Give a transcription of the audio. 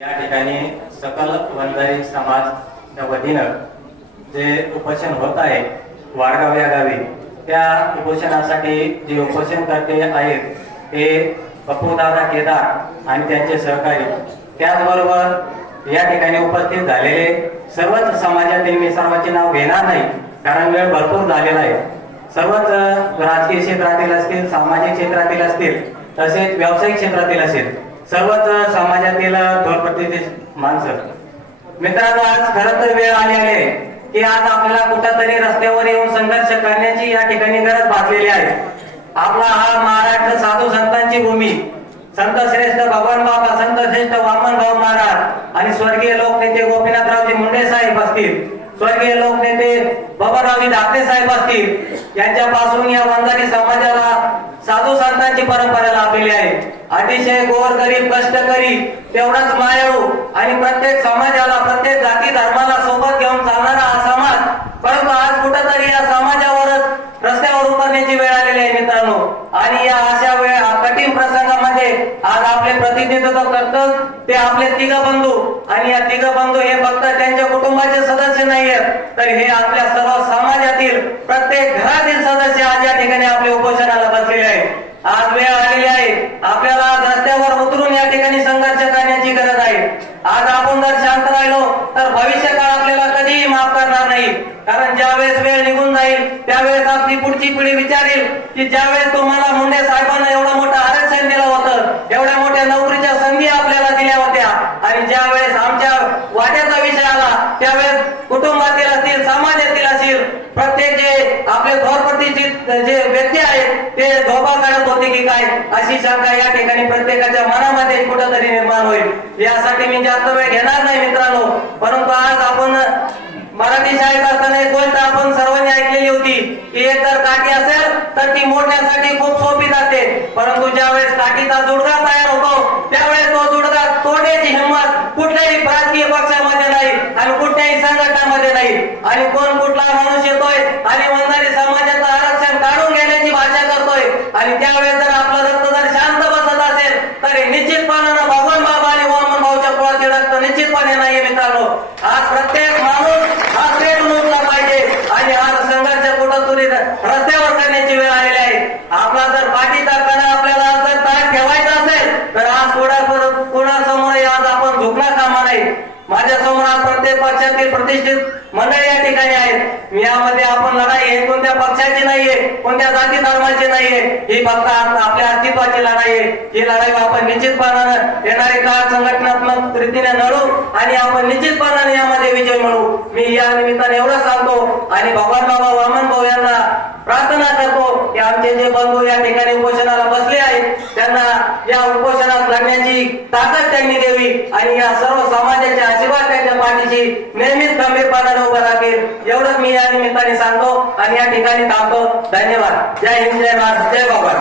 या ठिकाणी सकल वंजारी समाजच्या वतीनं जे उपोषण होत आहे वाडगाव या गावी त्या उपोषणासाठी जे उपोषण करते आहेत ते बपूदादा केदार आणि त्यांचे सहकारी त्याचबरोबर या ठिकाणी उपस्थित झालेले सर्वच समाजातील मी सर्वांचे नाव घेणार नाही कारण वेळ भरपूर झालेला आहे. सर्वच राजकीय क्षेत्रातील असतील सामाजिक क्षेत्रातील असतील तसेच व्यावसायिक क्षेत्रातील असेल सर्वच समाजातील अ, माणसं. मित्रांनो आज खरं तर वेळ आली आहे की आज आपल्याला कुठंतरी रस्त्यावर येऊन संघर्ष करण्याची या ठिकाणी गरज भासलेली आहे. आपला हा महाराष्ट्र साधू संतांची भूमी. संत श्रेष्ठ भगवान बाबा संत श्रेष्ठ वामन भाऊ महाराज आणि स्वर्गीय लोकनेते गोपीनाथरावजी मुंडे साहेब असतील स्वर्गीय लोकनेते बाबारावजी धाकटे साहेब असतील यांच्यापासून या वंजारी समाजाला साधू संतांची परंपरा लाभलेली आहे. अतिशय गोर गरीब कष्टकरी तेवढाच मायाळू आणि प्रत्येक समाजाला प्रत्येक जाती धर्माला सोबत घेऊन चालणारा हा समाज. परंतु आज कुठंतरी या समाजावरच रस्त्यावर उतरण्याची वेळ आलेली आहे मित्रांनो. आणि या अशा वेळ कठीण प्रसंगामध्ये आज आपले प्रतिनिधित्व करतात ते आपले तिघ बंधू. आणि या तिघ बंधू हे फक्त त्यांच्या कुटुंबाचे सदस्य नाही आहेत तर हे आपल्या सर्व समाजातील प्रत्येक घरातील सदस्य आज या ठिकाणी आपल्या उपोषणाला बसलेले आहेत. आज वेळ आलेली आहे. आपल्याला आज रस्त्यावर उतरून या ठिकाणी संघर्ष करण्याची गरज आहे. आज आपण जर शांत राहिलो तर भविष्य काळ आपल्याला कधीही माफ करणार नाही. कारण ज्यावेळेस वेळ निघून जाईल त्यावेळेस आपली पुढची पिढी विचारेल की ज्यावेळेस तुम्हाला मुंडे साहेबांना एवढं मोठं आरक्षण दिलं होतं एवढ्या मोठ्या नोकरीच्या संधी आपल्याला दिल्या होत्या. आणि ज्यावेळेस आमच्या वाट्याचा विषय आला त्यावेळेस कुटुंबातील असतील समाजातील असतील प्रत्येक जे आपले थोरपतीचे जे व्यक्ती आहेत ते झोपा काढत अशी शंका या ठिकाणी प्रत्येकाच्या मनामध्ये कुठंतरी निर्माण होईल. यासाठी मी जास्त वेळ घेणार नाही मित्रांनो. परंतु आज आपण मराठी शाळेत असताना एक गोष्ट आपण सर्वांनी ऐकलेली होती की एक जर काठी असेल तर ती मोडण्यासाठी खूप सोपी जाते. परंतु ज्यावेळेस काठीचा जुडगा तयार होतो त्यावेळेस तो जुडगा तोडण्याची हिंमत कुठल्याही राजकीय पक्षामध्ये नाही आणि कुठल्याही संघटनामध्ये नाही. आणि कोण कुठला माणूस येतो आणि वंजारी समाजाचं आरक्षण काढून घेण्याची भाषा करतोय आणि त्यावेळेस जर आपलं रक्त जर शांत बसत असेल तर हे निश्चितपणानं भगवान बाबा आणि वामन भाऊच्या कुळाचे रक्त निश्चितपणे नाही मित्रांनो आज प्रत्येक माणूस हा पेटून उठला पाहिजे आणि हा संघर्ष कुठंतरी रस्त्यावर करण्याची वेळ आलेली आहे आपला जर पाठीचा कणा आपल्याला जर ताट ठेवायचा असेल तर आज कोणा कोणासमोर आज आपण झुकणार कामा नाही माझ्यासमोर आज प्रत्येक पक्षातील प्रतिष्ठित मंडळी या ठिकाणी आहेत. यामध्ये आपण लढाई आहे. कोणत्या पक्षाची नाहीये कोणत्या जाती धर्माची नाहीये ही फक्त आपल्या अस्तित्वाची लढाई आहे. ही लढाई आपण निश्चितपणानं येणारे काळ संघटनात्मक रीतीने लढू आणि आपण निश्चितपणाने यामध्ये विजय मिळू मी या निमित्ताने एवढं सांगतो आणि भगवान बाबा वामन भाऊ यांना प्रार्थना करतो की आमचे जे बंधू या ठिकाणी उपोषणाला बसले आहेत त्यांना या उपोषणात ताकद त्यांनी द्यावी आणि या सर्व समाजाचे आशीर्वाद त्यांच्या पाठीशी नेहमीच गंभीरपणाने उभं राहतील एवढंच मी या निमित्ताने सांगतो आणि या ठिकाणी थांबतो. धन्यवाद. जय हिंद जय भारत जय बाबा